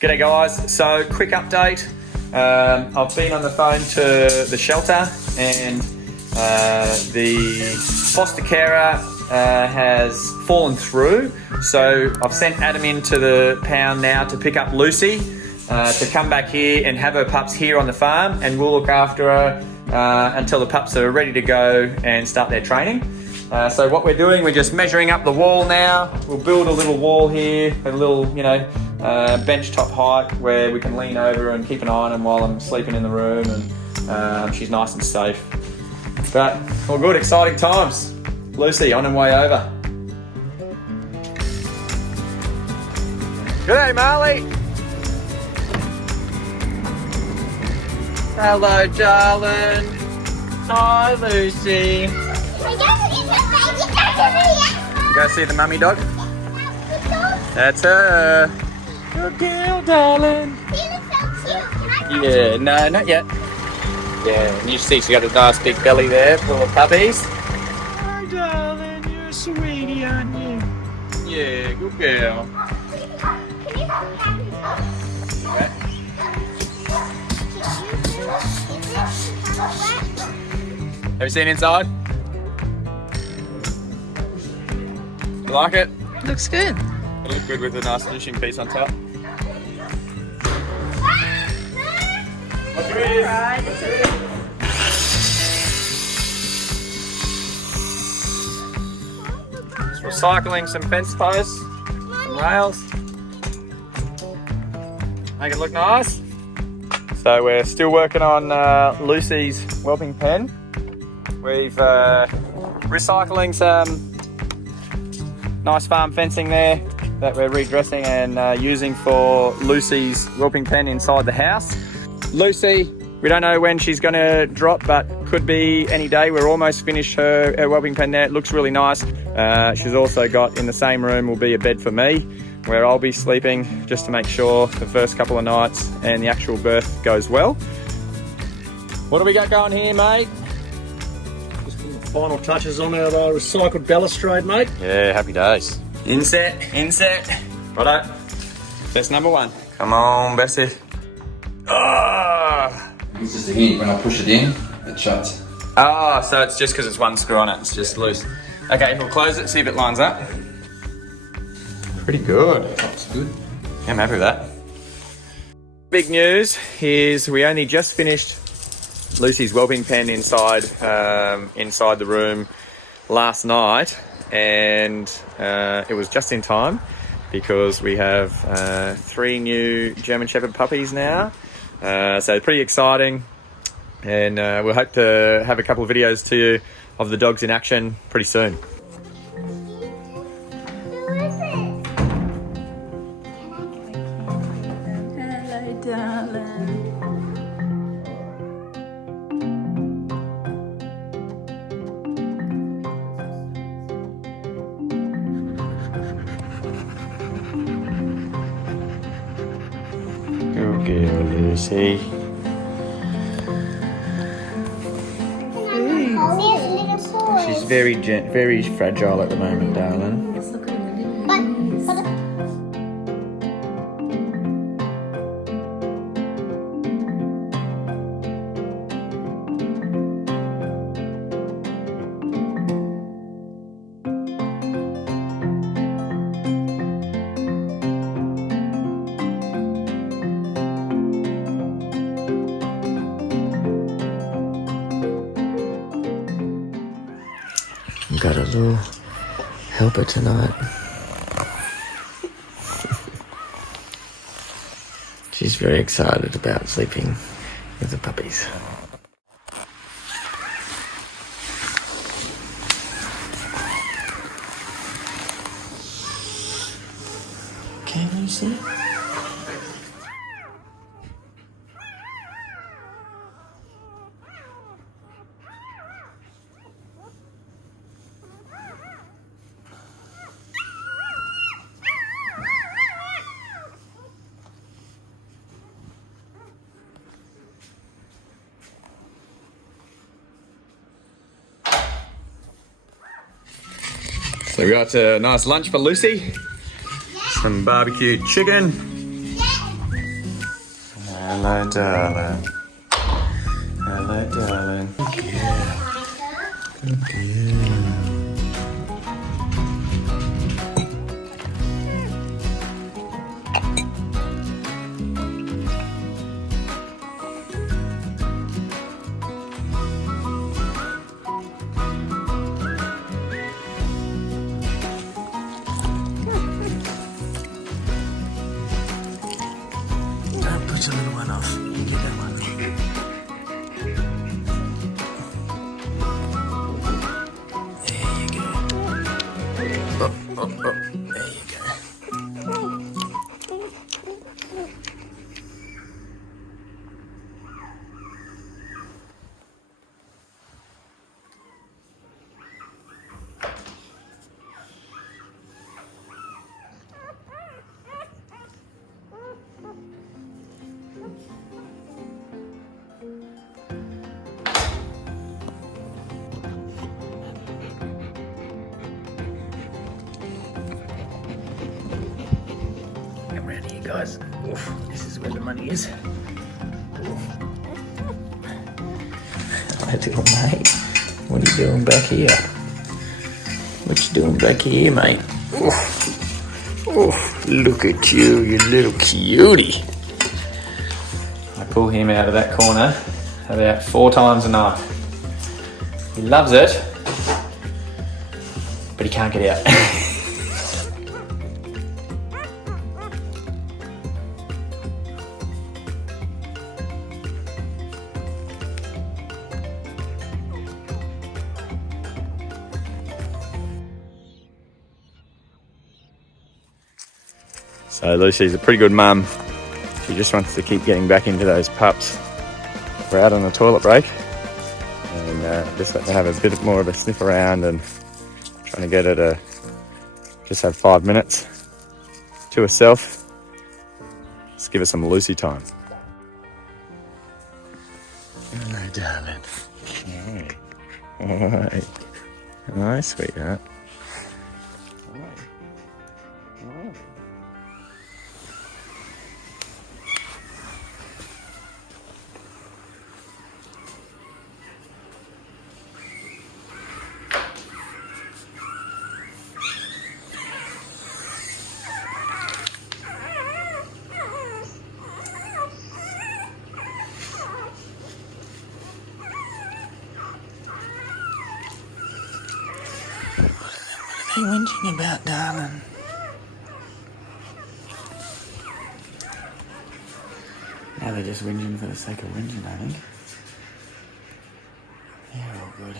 G'day guys, so quick update. I've been on the phone to the shelter and the foster carer has fallen through. So I've sent Adam into the pound now to pick up Lucy to come back here and have her pups here on the farm, and we'll look after her until the pups are ready to go and start their training. So what we're doing, we're just measuring up the wall now. We'll build a little wall here, a little, bench top height where we can lean over and keep an eye on him while I'm sleeping in the room, and she's nice and safe. But all good, exciting times. Lucy on her way over. G'day, Marley. Hello, darling. Hi, Lucy. You go see the mummy dog? That's her. Good girl, darling. Yeah, no, not yet. Yeah, and you see she got a nice big belly there full of puppies. Hi, darling. You're a sweetie, aren't you? Yeah, good girl. Okay. Have you seen inside? You like it? Looks good. It looks good with a nice finishing piece on top. Just recycling some fence posts, some rails. Make it look nice. So we're still working on Lucy's whelping pen. We've recycling some nice farm fencing there that we're redressing and using for Lucy's whelping pen inside the house. Lucy, we don't know when she's going to drop, but could be any day. We're almost finished her whelping pen there. It looks really nice. She's also got, in the same room will be a bed for me where I'll be sleeping, just to make sure the first couple of nights and the actual birth goes well. What do we got going here, mate? Final touches on our recycled balustrade, mate. Yeah, happy days. Inset. Righto. That's number one. Come on, Bessie. Oh. It's just a hint. When I push it in, it shuts. Oh, so it's just because it's one screw on it. It's just loose. Okay, we'll close it, see if it lines up. Pretty good. That's good. Yeah, I'm happy with that. Big news is we only just finished Lucy's whelping pen inside the room last night, and it was just in time because we have 3 new German Shepherd puppies now. So pretty exciting, and we'll hope to have a couple of videos to you of the dogs in action pretty soon. Hello, darling. Good girl, Lucy. She's very fragile at the moment, darling. Got a little helper tonight. She's very excited about sleeping with the puppies. Can you see? So we got a nice lunch for Lucy. Some barbecued chicken. Hello, darling. Hello, darling. Good girl. Good girl. Don't push the little one off. You get that one. There you go. Oh. There you go. Come around here, guys. Oof, this is where the money is. Hi, little mate. What are you doing back here? What you doing back here, mate? Oh, look at you, you little cutie. I pull him out of that corner about 4 times a night. He loves it, but he can't get out. So Lucy's a pretty good mum. She just wants to keep getting back into those pups. We're out on a toilet break and just let her have a bit more of a sniff around and trying to get her to just have 5 minutes to herself. Just give her some Lucy time. Hello, darling. Alright. Hi, sweetheart. What are you whinging about, darling? Now they're just whinging for the sake of whinging, I think. They're all good.